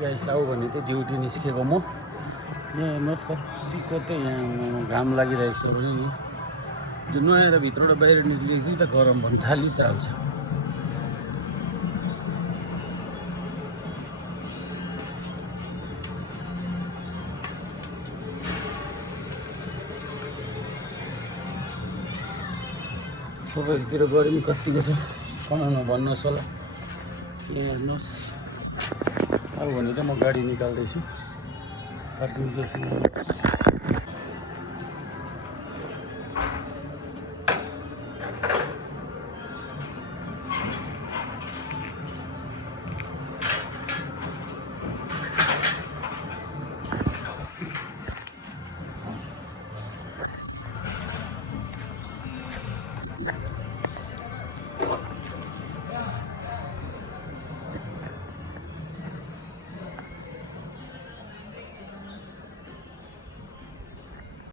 Guys आऊ भने चाहिँ ड्युटी निस्केको म यहाँ हेर्नुहोस् कतिको चाहिँ यहाँ घाम लागिरहेको छ भने नि जो नुहाएर भित्रबाट बाहिर निक्लिएपछि त गरम भन्नु थालि त हाल्छ। सबैतिर गर्मी कतिको छ कमानमा भन्नुहोस् होला। यहाँ हेर्नुहोस् अब भने त म गाडी निकाल्दैछु पार्किङ